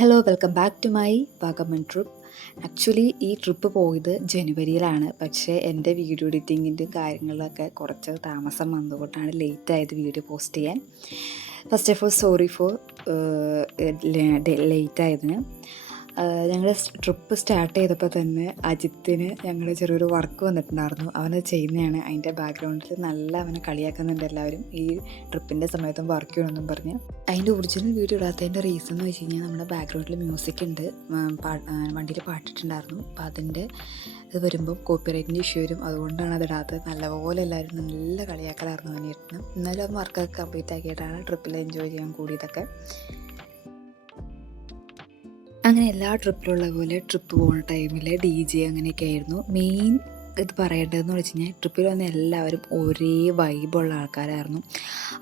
Hello welcome back to my Vagamon trip. Actually ഈ trip പോയത് ജനുവരിയിലാണ്. പക്ഷേ എൻ്റെ വീഡിയോ എഡിറ്റിങ്ങിൻ്റെ കാര്യങ്ങളിലൊക്കെ കുറച്ച് താമസം വന്നുകൊണ്ടാണ് ലേറ്റായത് വീഡിയോ പോസ്റ്റ് ചെയ്യാൻ. First of all sorry for ലേറ്റായതിന്. ഞങ്ങൾ ട്രിപ്പ് സ്റ്റാർട്ട് ചെയ്തപ്പോൾ തന്നെ അജിത്തിന് ഞങ്ങളുടെ ചെറിയൊരു വർക്ക് വന്നിട്ടുണ്ടായിരുന്നു. അവനത് ചെയ്യുന്നതാണ്. അതിൻ്റെ ബാക്ക്ഗ്രൗണ്ടിൽ നല്ല അവനെ കളിയാക്കുന്നുണ്ട് എല്ലാവരും. ഈ ട്രിപ്പിൻ്റെ സമയത്തും വർക്ക് ചെയ്യണമെന്നും പറഞ്ഞ്. അതിൻ്റെ ഒറിജിനൽ വീഡിയോ ഇടാത്തതിൻ്റെ റീസൺ എന്ന് വെച്ച് കഴിഞ്ഞാൽ നമ്മുടെ ബാക്ക്ഗ്രൗണ്ടിൽ മ്യൂസിക് ഉണ്ട്, വണ്ടിയിൽ പാട്ടിട്ടുണ്ടായിരുന്നു. അപ്പോൾ അതിൻ്റെ ഇത് വരുമ്പോൾ കോപ്പിറൈറ്റിൻ്റെ ഇഷ്യൂ വരും. അതുകൊണ്ടാണ് അത് ഇടാത്തത്. നല്ലപോലെ എല്ലാവരും നല്ല കളിയാക്കലായിരുന്നു അവനായിരുന്നു. എന്നാലും ആ വർക്കൊക്കെ കംപ്ലീറ്റ് ആക്കിയിട്ടാണ് ട്രിപ്പിൽ എൻജോയ് ചെയ്യാൻ കൂടിയതൊക്കെ. അങ്ങനെ എല്ലാ ട്രിപ്പിലുള്ള പോലെ ട്രിപ്പ് പോകുന്ന ടൈമിൽ DJ അങ്ങനെയൊക്കെ ആയിരുന്നു. മെയിൻ ഇത് പറയേണ്ടതെന്ന് വെച്ച് കഴിഞ്ഞാൽ ട്രിപ്പിൽ വന്ന എല്ലാവരും ഒരേ വൈബുള്ള ആൾക്കാരായിരുന്നു.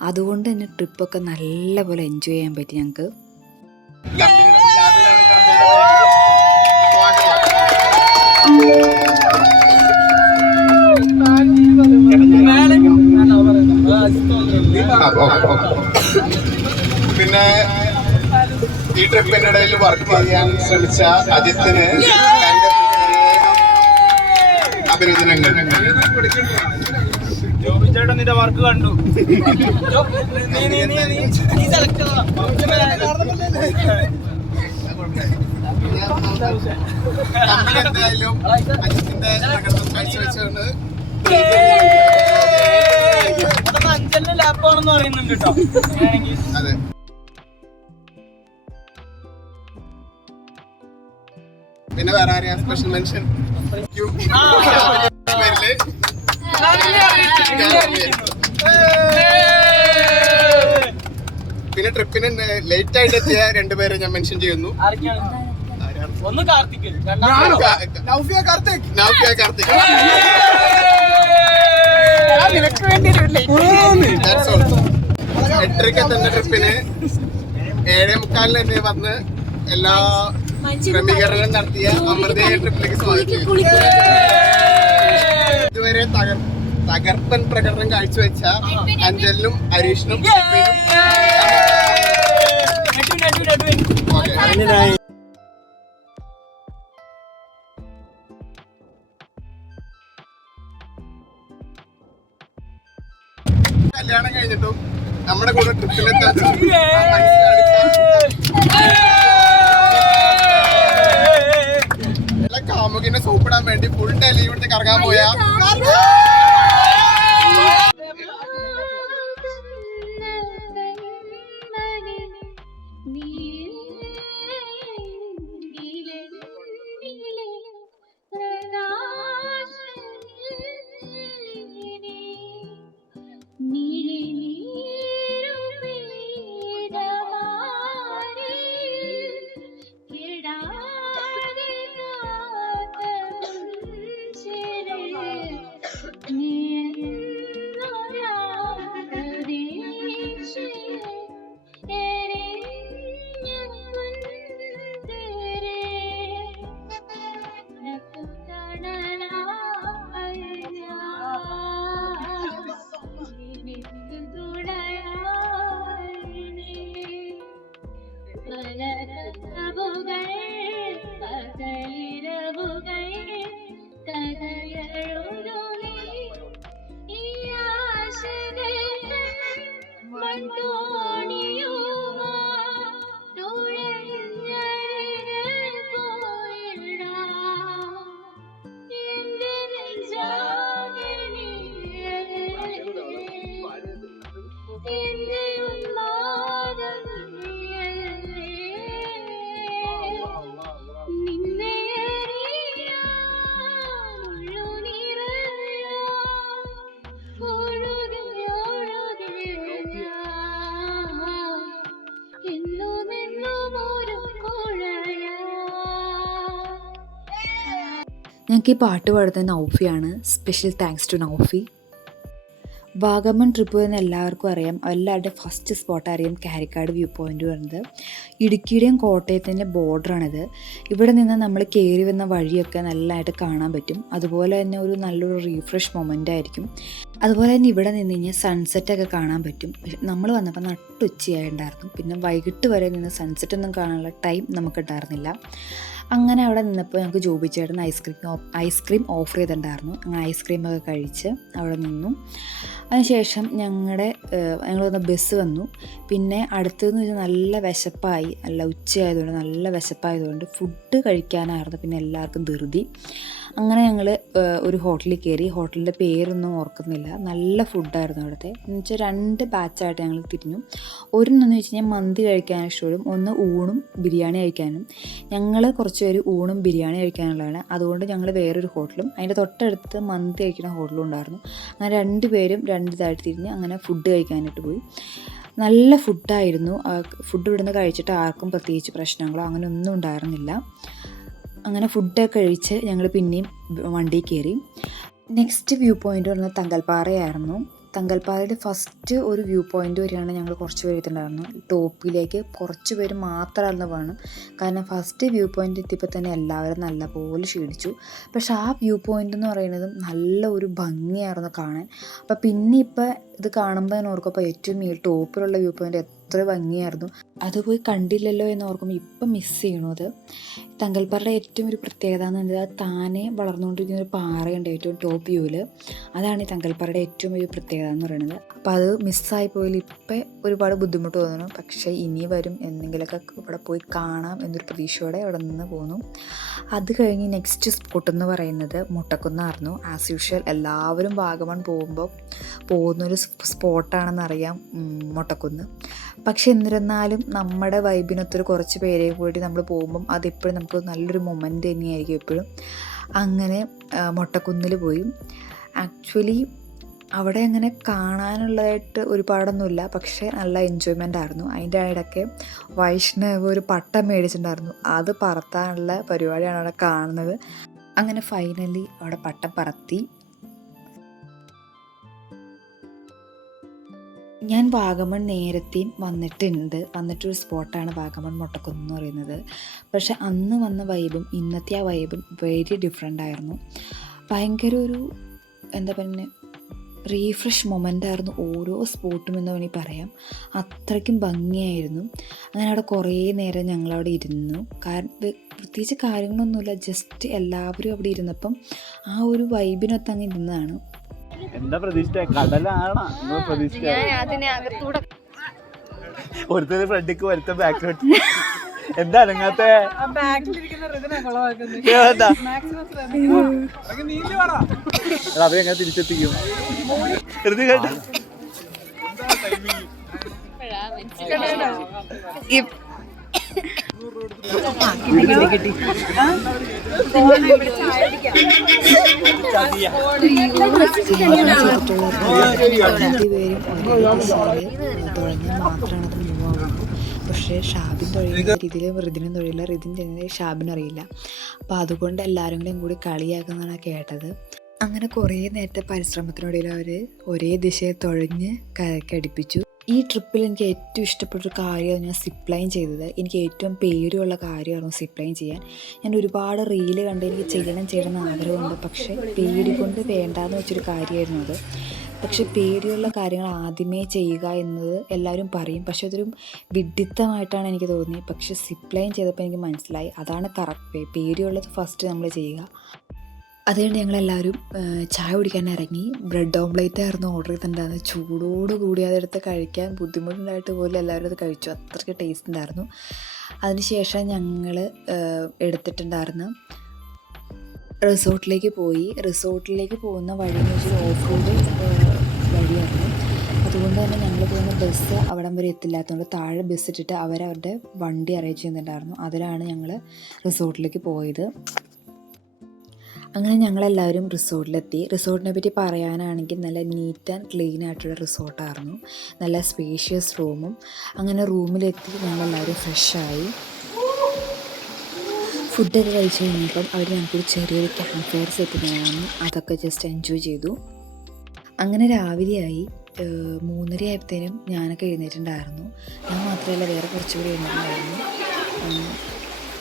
അതുകൊണ്ട് തന്നെ ട്രിപ്പൊക്കെ നല്ല പോലെ എൻജോയ് ചെയ്യാൻ പറ്റി ഞങ്ങൾക്ക്. പിന്നെ ഈ ട്രിപ്പിനിടയിൽ വർക്ക് ചെയ്യാൻ ശ്രമിച്ച അജിത്തിന് അഭിനന്ദനങ്ങൾ. ചേട്ടൻ വർക്ക് കണ്ടു. എന്തായാലും അജിത്തിന്റെ പ്രകടനം കാഴ്ചവെച്ചുകൊണ്ട് അഞ്ചലിന് ലാപ്പാണെന്ന് പറയുന്നുണ്ട് കേട്ടോ. അതെ, പിന്നെ വേറെ ആരെയാ സ്പെഷ്യൽ മെൻഷൻ? പിന്നെ ട്രിപ്പിന് ലേറ്റ് ആയിട്ട് എത്തിയ രണ്ടുപേരെ ഞാൻ മെൻഷൻ ചെയ്യുന്നു. ഒന്ന് കാർത്തിക്, നൗഫിയ കാർത്തിക്. 8:30 തന്നെ ട്രിപ്പിന് 7:45 തന്നെ വന്ന് എല്ലാ ക്രമീകരണം നടത്തിയ അമൃതയെ ട്രിപ്പിലേക്ക് സ്വാഗതിക്കുന്നു. ഇതുവരെ തകർപ്പൻ പ്രകടനം കാഴ്ചവെച്ച അഞ്ജലിനും ഹരീഷിനും കല്യാണം കഴിഞ്ഞിട്ടും നമ്മുടെ കൂടെ ട്രിപ്പിലെത്താൻ കാമുകിനെ സൂപ്പിടാൻ വേണ്ടി ഫുൾ ഡേ ലീവ് എടുത്ത് കറങ്ങാൻ പോയാ ഞങ്ങൾക്ക് ഈ പാട്ട് പാടുന്നത് നൗഫിയാണ്. Special thanks to Naufi. Vagamon trip എന്ന് എല്ലാവർക്കും അറിയാം. എല്ലാവരുടെ ഫസ്റ്റ് സ്പോട്ട് അറിയാം കാരിക്കാട് വ്യൂ പോയിൻ്റ് പറയുന്നത്. ഇടുക്കിയുടെയും കോട്ടയത്തിൻ്റെ ബോർഡറാണിത്. ഇവിടെ നിന്ന് നമ്മൾ കയറി വന്ന വഴിയൊക്കെ നല്ലതായിട്ട് കാണാൻ പറ്റും. അതുപോലെ തന്നെ ഒരു നല്ലൊരു റീഫ്രഷ് മൊമെൻ്റ് ആയിരിക്കും. അതുപോലെ തന്നെ ഇവിടെ നിന്ന് കഴിഞ്ഞാൽ സൺസെറ്റൊക്കെ കാണാൻ പറ്റും. നമ്മൾ വന്നപ്പോൾ നട്ടുച്ചയായിട്ടുണ്ടായിരുന്നു. പിന്നെ വൈകിട്ട് വരെ നിന്ന് സൺസെറ്റൊന്നും കാണാനുള്ള ടൈം നമുക്ക് ഉണ്ടായിരുന്നില്ല. അങ്ങനെ അവിടെ നിന്നപ്പോൾ ഞങ്ങൾക്ക് ജോബി ചേട്ടൻ ഐസ്ക്രീം ഓഫർ ചെയ്തിട്ടുണ്ടായിരുന്നു. അങ്ങനെ ഐസ്ക്രീമൊക്കെ കഴിച്ച് അവിടെ നിന്നു. അതിനുശേഷം ഞങ്ങൾ വന്ന ബസ് വന്നു. പിന്നെ അടുത്തതെന്ന് വെച്ചാൽ നല്ല വിശപ്പായി, നല്ല ഉച്ചയായതുകൊണ്ട് നല്ല വിശപ്പായതുകൊണ്ട് ഫുഡ് കഴിക്കാനായിരുന്നു പിന്നെ എല്ലാവർക്കും ധൃതി. അങ്ങനെ ഞങ്ങൾ ഒരു ഹോട്ടലിൽ കയറി. ഹോട്ടലിൻ്റെ പേരൊന്നും ഓർക്കുന്നില്ല. നല്ല ഫുഡായിരുന്നു അവിടുത്തെ. എന്ന് വെച്ചാൽ 2 ബാച്ചായിട്ട് ഞങ്ങൾ തിരിഞ്ഞു. ഒരെണ്ണെന്ന് വെച്ച് കഴിഞ്ഞാൽ മന്തി കഴിക്കാനും ഇഷ്ടപ്പെടും, ഒന്ന് ഊണും ബിരിയാണി കഴിക്കാനും. ഞങ്ങൾ കുറച്ച് പേര് ഊണും ബിരിയാണി കഴിക്കാനുള്ളതാണ്. അതുകൊണ്ട് ഞങ്ങൾ വേറൊരു ഹോട്ടലും അതിൻ്റെ തൊട്ടടുത്ത് മന്തി കഴിക്കുന്ന ഹോട്ടലും ഉണ്ടായിരുന്നു. അങ്ങനെ 2 പേരും 2 ഇതായിട്ട് തിരിഞ്ഞ് അങ്ങനെ ഫുഡ് കഴിക്കാനായിട്ട് പോയി. നല്ല ഫുഡായിരുന്നു. ഫുഡ് ഇവിടുന്ന് കഴിച്ചിട്ട് ആർക്കും പ്രത്യേകിച്ച് പ്രശ്നങ്ങളോ അങ്ങനെ ഒന്നും ഉണ്ടായിരുന്നില്ല. അങ്ങനെ ഫുഡൊക്കെ കഴിച്ച് ഞങ്ങൾ പിന്നെയും വണ്ടിയിൽ കയറി. നെക്സ്റ്റ് വ്യൂ പോയിൻ്റ് പറഞ്ഞാൽ തങ്കൽപ്പാറയായിരുന്നു. തങ്കൽപ്പാറയുടെ ഫസ്റ്റ് ഒരു വ്യൂ പോയിൻ്റ് വരെയാണ് ഞങ്ങൾ കുറച്ച് പേര് എത്തിയിട്ടുണ്ടായിരുന്നു. ടോപ്പിലേക്ക് കുറച്ച് പേര് മാത്രമായിരുന്നു വേണം. കാരണം ഫസ്റ്റ് വ്യൂ പോയിൻ്റ് എത്തിയപ്പോൾ തന്നെ എല്ലാവരും നല്ലപോലെ ക്ഷീണിച്ചു. പക്ഷെ ആ വ്യൂ പോയിൻ്റ് എന്ന് പറയുന്നതും നല്ല ഒരു ഭംഗിയായിരുന്നു കാണാൻ. അപ്പോൾ പിന്നെ ഇപ്പോൾ ഇത് കാണുമ്പോൾ ഞാൻ ഓർക്കും, അപ്പോൾ ഏറ്റവും ഈ ടോപ്പിലുള്ള വ്യൂ പോയിൻ്റ് എത്ര ഭംഗിയായിരുന്നു, അത് പോയി കണ്ടില്ലല്ലോ എന്ന് ഓർക്കുമ്പോൾ ഇപ്പം മിസ് ചെയ്യണു. അത് തങ്കൽപ്പാറയുടെ ഏറ്റവും ഒരു പ്രത്യേകത എന്ന് പറയുന്നത് അത് താനെ വളർന്നുകൊണ്ടിരിക്കുന്ന ഒരു പാറയുണ്ട് ഏറ്റവും ടോപ്പ് വ്യൂവിൽ. അതാണ് ഈ തങ്കൽപ്പാറയുടെ ഏറ്റവും വലിയ പ്രത്യേകത എന്ന് പറയുന്നത്. അപ്പോൾ അത് മിസ്സായി പോയാൽ ഇപ്പം ഒരുപാട് ബുദ്ധിമുട്ട് തോന്നുന്നു. പക്ഷേ ഇനി വരും, എന്തെങ്കിലുമൊക്കെ ഇവിടെ പോയി കാണാം എന്നൊരു പ്രതീക്ഷയോടെ അവിടെ നിന്ന് പോന്നു. അത് കഴിഞ്ഞ് നെക്സ്റ്റ് സ്പോട്ട് എന്ന് പറയുന്നത് മുട്ടക്കുന്നായിരുന്നു. ആസ് യൂഷ്വൽ എല്ലാവരും വാഗമൺ പോകുന്നൊരു സ്പോട്ടാണെന്നറിയാം മുട്ടക്കുന്ന്. പക്ഷെ എന്നിരുന്നാലും നമ്മുടെ വൈബിനൊത്തൊരു കുറച്ച് പേരെ കൂടി നമ്മൾ പോകുമ്പം അതെപ്പോഴും നമുക്ക് നല്ലൊരു മൊമെൻ്റ് തന്നെയായിരിക്കും എപ്പോഴും. അങ്ങനെ മുട്ടക്കുന്നിൽ പോയി. ആക്ച്വലി അവിടെ അങ്ങനെ കാണാനുള്ളതായിട്ട് ഒരുപാടൊന്നുമില്ല, പക്ഷേ നല്ല എൻജോയ്മെൻ്റ് ആയിരുന്നു. അതിൻ്റെ ഇടയ്ക്ക് വൈഷ്ണവ് ഒരു പട്ടം മേടിച്ചിട്ടുണ്ടായിരുന്നു. അത് പറത്താനുള്ള പരിപാടിയാണ് അവിടെ കാണുന്നത്. അങ്ങനെ ഫൈനലി അവിടെ പട്ടം പറത്തി. ഞാൻ വാഗമൺ നേരത്തെയും വന്നിട്ടൊരു സ്പോട്ടാണ് വാഗമൺ മുട്ടക്കുന്ന് എന്ന് പറയുന്നത്. പക്ഷെ അന്ന് വന്ന വൈബും ഇന്നത്തെ ആ വൈബും വെരി ഡിഫറെൻ്റ് ആയിരുന്നു. ഭയങ്കര ഒരു എന്താ പറയുക റീഫ്രഷ് മൊമെൻ്റ് ആയിരുന്നു ഓരോ സ്പോട്ടും എന്ന് വേണമെങ്കിൽ പറയാം. അത്രയ്ക്കും ഭംഗിയായിരുന്നു. അങ്ങനെ അവിടെ കുറേ നേരം ഞങ്ങളവിടെ ഇരുന്നു. കാരണം പ്രത്യേകിച്ച് കാര്യങ്ങളൊന്നുമില്ല, ജസ്റ്റ് എല്ലാവരും അവിടെ ഇരുന്നപ്പം ആ ഒരു വൈബിനൊത്ത് അങ്ങ് ഇരുന്നതാണ്. എന്താ പ്രതീക്ഷിച്ച കടലാണോ പ്രതീക്ഷിച്ച? ഒരുത്തര് ഫ്രണ്ടിക്ക് വരുത്ത ബാക്കിലോട്ട് എന്താ അങ്ങനത്തെ അവരെങ്ങനെ തിരിച്ചെത്തിക്കും? മാത്രമാണ് അത് മൂവ് ആവുള്ളൂ. പക്ഷേ ഷാബിൻ തൊഴിലുള്ള രീതിയിൽ റിദിനും തൊഴിലില്ല, റിദിൻ ചെയ്യുന്നത് ഷാബിനറിയില്ല. അപ്പോൾ അതുകൊണ്ട് എല്ലാവരും കൂടി കളിയാക്കുന്നതാണ് കേട്ടത്. അങ്ങനെ കുറേ നേരത്തെ പരിശ്രമത്തിനിടയിൽ അവർ ഒരേ ദിശയെ തുഴഞ്ഞ് കടിപ്പിച്ചു. ഈ ട്രിപ്പിൽ എനിക്ക് ഏറ്റവും ഇഷ്ടപ്പെട്ടൊരു കാര്യമാണ് ഞാൻ സിപ്പ് ലൈൻ ചെയ്തത്. എനിക്ക് ഏറ്റവും പേടിയുള്ള കാര്യമായിരുന്നു സിപ്പ് ലൈൻ ചെയ്യാൻ. ഞാൻ ഒരുപാട് റീല് കണ്ട് എനിക്ക് ചെയ്യണം ആഗ്രഹമുണ്ട്, പക്ഷേ പേടി കൊണ്ട് വേണ്ടാന്ന് വെച്ചൊരു കാര്യമായിരുന്നു അത്. പക്ഷെ പേടിയുള്ള കാര്യങ്ങൾ ആദ്യമേ ചെയ്യുക എന്നത് എല്ലാവരും പറയും, പക്ഷെ അതൊരു വിഡ്ഢിത്തമായിട്ടാണ് എനിക്ക് തോന്നിയത്. പക്ഷെ സിപ്പ് ലൈൻ ചെയ്തപ്പോൾ എനിക്ക് മനസ്സിലായി അതാണ് കറക്റ്റ്. പേടിയുള്ളത് ഫസ്റ്റ് നമ്മൾ ചെയ്യുക. അതുകൊണ്ട് ഞങ്ങളെല്ലാവരും ചായ കുടിക്കാൻ ഇറങ്ങി. ബ്രെഡ് ഓംലേറ്റ് ആയിരുന്നു ഓർഡർ ചെയ്തിട്ടുണ്ടായിരുന്നത്. ചൂടോടുകൂടി അതെടുത്ത് കഴിക്കാൻ ബുദ്ധിമുട്ടുണ്ടായിട്ട് പോലും എല്ലാവരും അത് കഴിച്ചു. അത്രയ്ക്ക് ടേസ്റ്റ് ഉണ്ടായിരുന്നു. അതിനുശേഷം ഞങ്ങൾ എടുത്തിട്ടുണ്ടായിരുന്ന റിസോർട്ടിലേക്ക് പോയി. റിസോർട്ടിലേക്ക് പോകുന്ന വഴിയെന്ന് വെച്ചാൽ ഓഫ് റോഡ് വഴിയായിരുന്നു. അതുകൊണ്ട് തന്നെ ഞങ്ങൾ പോകുന്ന ബസ് അവിടം വരെ എത്തില്ലാത്തതുകൊണ്ട് താഴെ ബസ് ഇട്ടിട്ട് അവരവരുടെ വണ്ടി അറേഞ്ച് ചെയ്യുന്നുണ്ടായിരുന്നു. അതിലാണ് ഞങ്ങൾ റിസോർട്ടിലേക്ക് പോയത്. അങ്ങനെ ഞങ്ങളെല്ലാവരും റിസോർട്ടിലെത്തി. റിസോർട്ടിനെ പറ്റി പറയാനാണെങ്കിൽ നല്ല നീറ്റ് ആൻഡ് ക്ലീൻ ആയിട്ടുള്ള റിസോർട്ടായിരുന്നു. നല്ല സ്പേഷ്യസ് റൂമും. അങ്ങനെ റൂമിലെത്തി ഞങ്ങളെല്ലാവരും ഫ്രഷായി. ഫുഡൊക്കെ കഴിച്ച് കഴിഞ്ഞപ്പം അവർ ഞങ്ങൾക്കൊരു ചെറിയൊരു ക്യാമ്പ് ഫയർ സെറ്റ് തന്നു. അതൊക്കെ ജസ്റ്റ് എൻജോയ് ചെയ്തു. അങ്ങനെ രാവിലെയായി. 3:30 ആയപ്പോഴത്തേനും ഞാനൊക്കെ എഴുന്നേറ്റുണ്ടായിരുന്നു. ഞാൻ മാത്രമല്ല വേറെ കുറച്ചുകൂടി എഴുന്നേറ്റുണ്ടായിരുന്നു.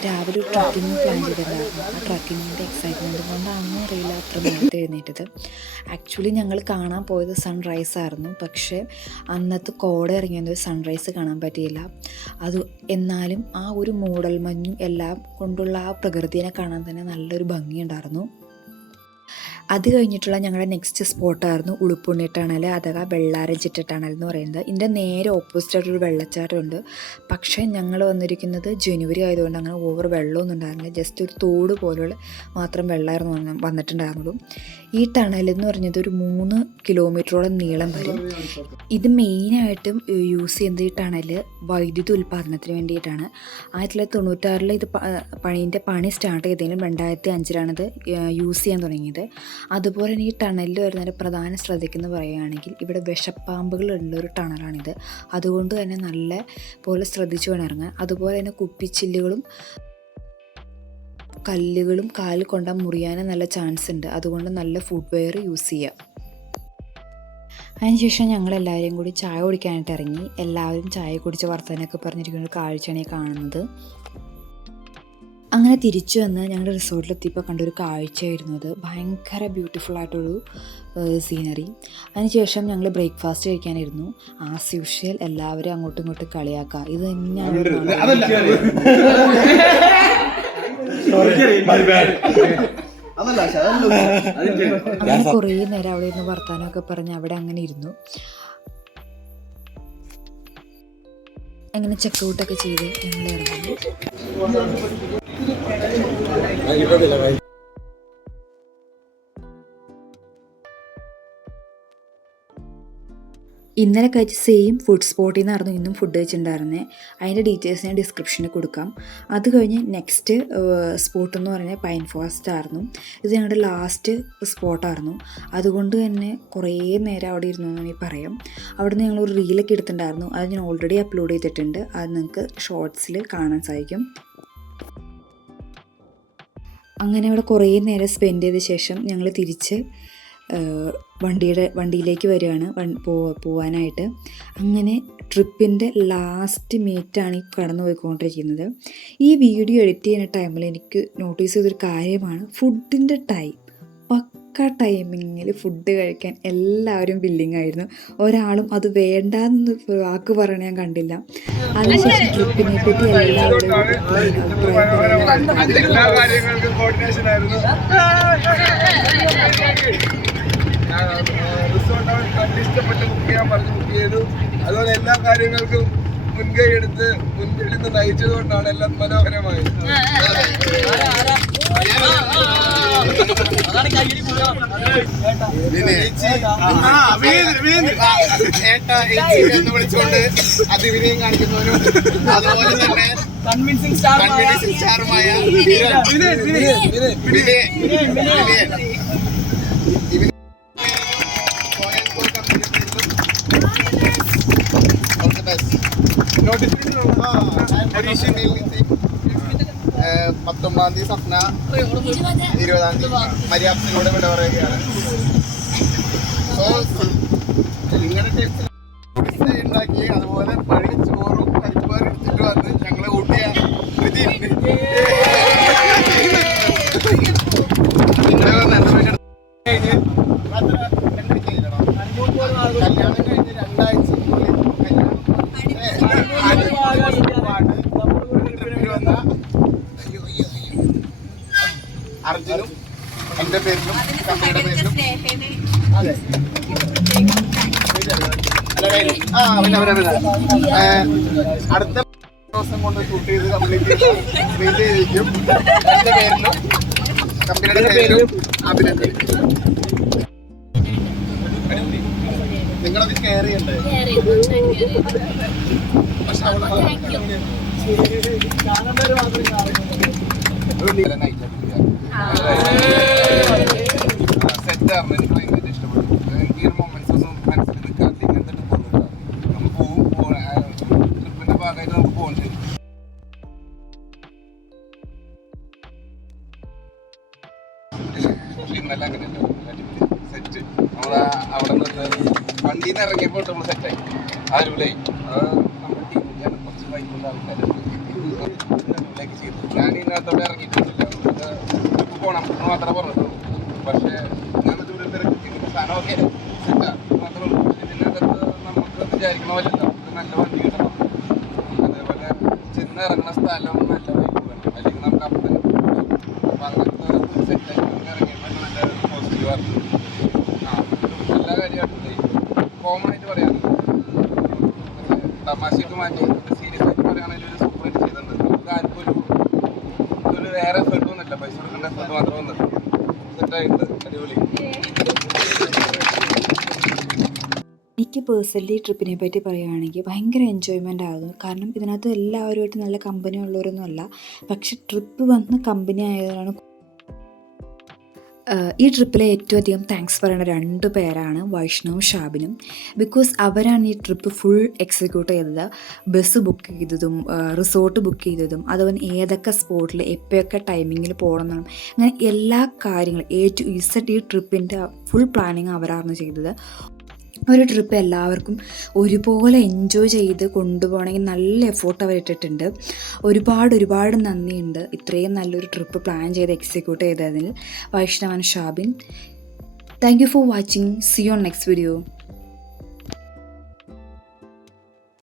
രാവിലെ ഒരു ട്രക്കിങ് പ്ലാൻ ചെയ്തിട്ടുണ്ടായിരുന്നു. ആ ട്രക്കിങ്ങിൻ്റെ എക്സൈറ്റ്മെൻറ്റ് കൊണ്ടാണെന്ന് അറിയില്ല അത്ര നേരത്തെ എഴുന്നേറ്റത്. ആക്ച്വലി ഞങ്ങൾ കാണാൻ പോയത് സൺറൈസ് ആയിരുന്നു. പക്ഷേ അന്നത്തെ കോട ഇറങ്ങിയൊന്നും സൺറൈസ് കാണാൻ പറ്റിയില്ല. എന്നാലും ആ ഒരു മൂടൽമഞ്ഞും എല്ലാം കൊണ്ടുള്ള ആ പ്രകൃതിയെ കാണാൻ തന്നെ നല്ലൊരു ഭംഗിയുണ്ടായിരുന്നു. അത് കഴിഞ്ഞിട്ടുള്ള ഞങ്ങളുടെ നെക്സ്റ്റ് സ്പോട്ടായിരുന്നു ഉളുപ്പുണ്ണി ടണൽ അഥവാ വെള്ളാരഞ്ചിറ്റ ടണൽ എന്ന് പറയുന്നത്. ഇതിൻ്റെ നേരെ ഓപ്പോസിറ്റായിട്ടൊരു വെള്ളച്ചാട്ടമുണ്ട്. പക്ഷേ ഞങ്ങൾ വന്നിരിക്കുന്നത് ജനുവരി ആയതുകൊണ്ട് അങ്ങനെ ഓവർ വെള്ളമൊന്നും ഉണ്ടായിരുന്നില്ല. ജസ്റ്റ് ഒരു തോട് പോലുള്ള മാത്രം വെള്ളമായിരുന്നു വന്നിട്ടുണ്ടായിരുന്നുള്ളൂ. ഈ ടണൽ എന്ന് പറഞ്ഞത് ഒരു 3 കിലോമീറ്ററോളം നീളം വരും. ഇത് മെയിനായിട്ടും യൂസ് ചെയ്യുന്നത് ഈ ടണൽ വൈദ്യുതി ഉൽപ്പാദനത്തിന് വേണ്ടിയിട്ടാണ്. 1996 ഇത് പണി സ്റ്റാർട്ട് ചെയ്തതിനും 2005 യൂസ് ചെയ്യാൻ തുടങ്ങിയത്. അതുപോലെ തന്നെ ഈ ടണലിൽ വരുന്നതിൻ്റെ പ്രധാന ശ്രദ്ധിക്കുന്നത് പറയുകയാണെങ്കിൽ ഇവിടെ വിഷപ്പാമ്പുകളുള്ളൊരു ടണലാണിത്. അതുകൊണ്ട് തന്നെ നല്ല പോലെ ശ്രദ്ധിച്ചു വേണം ഇറങ്ങാൻ. അതുപോലെ തന്നെ കുപ്പിച്ചില്ലുകളും കല്ലുകളും കാലിൽ കൊണ്ടാൽ മുറിയാനും നല്ല ചാൻസ് ഉണ്ട്. അതുകൊണ്ട് നല്ല ഫുഡ് വെയർ യൂസ് ചെയ്യുക. അതിനുശേഷം ഞങ്ങളെല്ലാവരും കൂടി ചായ കുടിക്കാനായിട്ട് ഇറങ്ങി. എല്ലാവരും ചായ കുടിച്ച് വർത്തമാനമൊക്കെ പറഞ്ഞിരിക്കുന്ന ഒരു കാഴ്ചയാണ് ഈ കാണുന്നത്. അങ്ങനെ തിരിച്ചു വന്ന് ഞങ്ങളുടെ റിസോർട്ടിലെത്തിയപ്പോൾ കണ്ടൊരു കാഴ്ചയായിരുന്നത് ഭയങ്കര ബ്യൂട്ടിഫുൾ ആയിട്ടൊരു സീനറി. അതിനുശേഷം ഞങ്ങൾ ബ്രേക്ക്ഫാസ്റ്റ് കഴിക്കാനിരുന്നു. ആസ് യൂഷ്വൽ എല്ലാവരും അങ്ങോട്ടും ഇങ്ങോട്ടും കളിയാക്കുക. ഇത് തന്നെയാണ് അങ്ങനെ കുറേ നേരം അവിടെ ഇരുന്ന് വർത്താനമൊക്കെ പറഞ്ഞ് അവിടെ അങ്ങനെ ഇരുന്നു. അങ്ങനെ ചെക്കൗട്ടൊക്കെ ചെയ്ത് ഞങ്ങൾ ഇറങ്ങി. ഇന്നലെ കഴിച്ച സെയിം ഫുഡ് സ്പോട്ടിൽ നിന്നായിരുന്നു ഇന്നും ഫുഡ് കഴിച്ചിട്ടുണ്ടായിരുന്നത്. അതിൻ്റെ ഡീറ്റെയിൽസ് ഞാൻ ഡിസ്ക്രിപ്ഷനിൽ കൊടുക്കാം. അത് കഴിഞ്ഞ് നെക്സ്റ്റ് സ്പോട്ട് എന്ന് പറഞ്ഞാൽ പൈൻ ഫോറസ്റ്റ് ആയിരുന്നു. ഇത് ഞങ്ങളുടെ ലാസ്റ്റ് സ്പോട്ടായിരുന്നു. അതുകൊണ്ട് തന്നെ കുറേ നേരം അവിടെ ഇരുന്നു എന്ന് വേണമെങ്കിൽ പറയാം. അവിടെ നിന്ന് ഞങ്ങളൊരു റീലൊക്കെ എടുത്തിട്ടുണ്ടായിരുന്നു. അത് ഞാൻ ഓൾറെഡി അപ്ലോഡ് ചെയ്തിട്ടുണ്ട്. അത് നിങ്ങൾക്ക് ഷോർട്സിൽ കാണാൻ സാധിക്കും. അങ്ങനെ അവിടെ കുറേ നേരം സ്പെൻഡ് ചെയ്ത ശേഷം ഞങ്ങൾ തിരിച്ച് വണ്ടിയിലേക്ക് വരികയാണ് പോവാനായിട്ട്. അങ്ങനെ ട്രിപ്പിൻ്റെ ലാസ്റ്റ് മീറ്റാണ് ഈ കടന്നു പോയിക്കൊണ്ടിരിക്കുന്നത്. ഈ വീഡിയോ എഡിറ്റ് ചെയ്യുന്ന ടൈമിൽ എനിക്ക് നോട്ടീസ് ചെയ്തൊരു കാര്യമാണ് ഫുഡിൻ്റെ ടൈം. പക്ക ടൈമിങ്ങിൽ ഫുഡ് കഴിക്കാൻ എല്ലാവരും ബില്ലിംഗ് ആയിരുന്നു. ഒരാളും അത് വേണ്ടാന്ന് വാക്ക് പറയണ ഞാൻ കണ്ടില്ല. അതിനുശേഷം ട്രിപ്പിനെ പറ്റി എല്ലാവരും ഇഷ്ടപ്പെട്ട് ബുക്ക് ചെയ്യാൻ പറഞ്ഞു ബുക്ക് ചെയ്തു. അതുപോലെ എല്ലാ കാര്യങ്ങൾക്കും മുൻകൈ എടുത്ത് നയിച്ചത് കൊണ്ടാണ് എല്ലാം മനോഹരമായത്. എന്ന് വിളിച്ചുകൊണ്ട് അതിവിനയം കാണിക്കുന്നവരും അതുപോലെ തന്നെ കൺവിൻസിംഗ് സ്റ്റാറുമായ പത്തൊമ്പതാം തീയതി സ്വപ്ന, 20-ാം തീയതി മര്യാദയിലൂടെ വിട പറയുകയാണ്. സോ നിങ്ങളുടെ ടേസ്റ്റ് ഉണ്ടാക്കി അതുപോലെ പഴയ ചോറും പരിപ്പുകാർ എടുത്തിട്ട് വന്ന് ഞങ്ങളെ കൂട്ടിയ കൃതിയുണ്ട്. കല്യാണം കഴിഞ്ഞ് 2 ആഴ്ച അർജുനും എൻ്റെ പേരിലും കമ്പനിയുടെ പേരിലും അടുത്ത ദിവസം കൊണ്ട് ഷൂട്ട് ചെയ്ത് കംപ്ലീറ്റ് ചെയ്തിരിക്കും. എൻ്റെ പേരിലും കമ്പനിയുടെ പേരിലും അഭിനന്ദനം. നിങ്ങളത് കെയർ ചെയ്യണ്ടേ? പക്ഷെ സെറ്റാണ്. എനിക്ക് ഭയങ്കര ഇഷ്ടപ്പെട്ടു. എനിക്ക് ഈ ഒരു മൊമെന്റ്സ് ഒന്നും മനസ്സിൽ നിൽക്കാത്ത ഇങ്ങനത്തെ നമ്മൾ ട്രിപ്പിന്റെ ഭാഗമായിട്ട് നമുക്ക് പോകുന്നുണ്ട്. ഇന്നലെ അങ്ങനെ സെറ്റ് നമ്മൾ അവിടെ നിന്ന് ഇറങ്ങിയപ്പോൾ നമ്മൾ സെറ്റായി ആരുമില്ലേ നമ്മുടെ ടീമിലാണ് കുറച്ച് വൈകുന്ന ആൾക്കാരുണ്ട് ചെയ്തു. ഞാൻ ഇതിനകത്തോടെ ഇറങ്ങിയിട്ടൊന്നുമില്ല, ട്രിപ്പ് പോകണം എന്ന് മാത്രമേ പറഞ്ഞിട്ടുള്ളൂ. പക്ഷേ ഞാൻ ദൂരം തിരക്കി സാധനമൊക്കെ സെറ്റാണ് മാത്രമേ ഉള്ളൂ. ഇതിനകത്ത് നമുക്ക് വിചാരിക്കണ പോലെ നല്ല വണ്ടി കിട്ടണം, അതേപോലെ ചെന്ന് ഇറങ്ങുന്ന സ്ഥലം നല്ല വൈബ് വേണം, അല്ലെങ്കിൽ നമുക്ക് അപ്പം തന്നെ അപ്പം അങ്ങനത്തെ സെറ്റായി ഇറങ്ങിയപ്പോൾ നല്ല പോസിറ്റീവ് ആണ്. എല്ലാ കാര്യമായിട്ടുണ്ട് കോമൺ ആയിട്ട് പറയാനുണ്ട്. തമാശയൊക്കെ മാറ്റി സീരിയസ് ആയിട്ട് പറയുകയാണെങ്കിൽ ഒരു സൂപ്പറായിട്ട് ചെയ്തിട്ടുണ്ട്. നമുക്ക് ആർക്കും ഒരു വേറെ എഫേർട്ട് വന്നില്ല, പൈസ കൊടുക്കേണ്ട എഫേർട്ട് മാത്രം വന്നില്ല. സെറ്റായിട്ട് അടിപൊളി. എനിക്ക് പേഴ്സണലി ട്രിപ്പിനെ പറ്റി പറയുകയാണെങ്കിൽ ഭയങ്കര എൻജോയ്മെൻ്റ് ആയിരുന്നു. കാരണം ഇതിനകത്ത് എല്ലാവരുമായിട്ട് നല്ല കമ്പനി ഉള്ളവരൊന്നും അല്ല, പക്ഷെ ട്രിപ്പ് വന്ന് കമ്പനി ആയതാണ്. ഈ ട്രിപ്പിലെ ഏറ്റവും അധികം താങ്ക്സ് പറയുന്ന 2 പേരാണ് വൈഷ്ണവും ഷാബിനും. ബിക്കോസ് അവരാണ് ഈ ട്രിപ്പ് ഫുൾ എക്സിക്യൂട്ട് ചെയ്തത്. ബസ് ബുക്ക് ചെയ്തതും റിസോർട്ട് ബുക്ക് ചെയ്തതും അതുപോലെ ഏതൊക്കെ സ്പോട്ടിൽ എപ്പോഴൊക്കെ ടൈമിങ്ങിൽ പോകണം എന്നാണ്, അങ്ങനെ എല്ലാ കാര്യങ്ങളും A to Z ഈ ട്രിപ്പിൻ്റെ ഫുൾ പ്ലാനിങ് അവരാണ് ചെയ്തത്. ഒരു ട്രിപ്പ് എല്ലാവർക്കും ഒരുപോലെ എൻജോയ് ചെയ്ത് കൊണ്ടുപോകണമെങ്കിൽ നല്ല എഫോർട്ട് അവർ ഇട്ടിട്ടുണ്ട്. ഒരുപാട് നന്ദിയുണ്ട് ഇത്രയും നല്ലൊരു ട്രിപ്പ് പ്ലാൻ ചെയ്ത് എക്സിക്യൂട്ട് ചെയ്തതിൽ Vaishnav and Shabin. Thank you for watching. See you on next video.